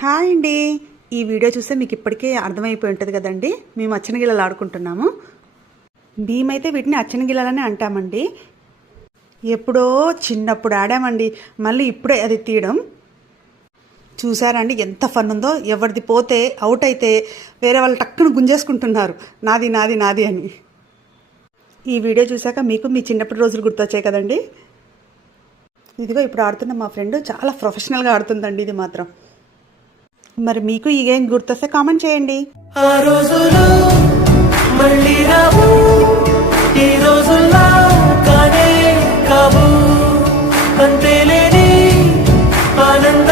Hi అండి. ఈ video చూస్తే మీకు ఇప్పటికే అర్థమైపోయి ఉంటుంది కదండి. మేము అచ్చనగిల్లలు ఆడుకుంటున్నాము. మేమైతే వీటిని అచ్చనగిల్లలనే అంటామండి. ఎప్పుడో చిన్నప్పుడు ఆడామండి. మళ్ళీ ఇప్పుడే అది తీయడం. చూసారా అండి ఎంత ఫన్ ఉందో. ఎవరిది పోతే అవుట్ అయితే వేరే వాళ్ళు టక్కును గుంజేసుకుంటున్నారు, నాది నాది నాది అని. ఈ వీడియో చూసాక మీకు మీ చిన్నప్పటి రోజులు గుర్తొచ్చాయి కదండి. ఇదిగో ఇప్పుడు ఆడుతున్న మా ఫ్రెండ్ చాలా ప్రొఫెషనల్గా ఆడుతుందండి ఇది మాత్రం. మరి మీకు ఈ గేమ్ గుర్తొస్తే కామెంట్ చేయండి. ఆ రోజులు మళ్ళీ రావు, ఈ రోజుల్లా కానే కావు, అంతేలేని ఆనంద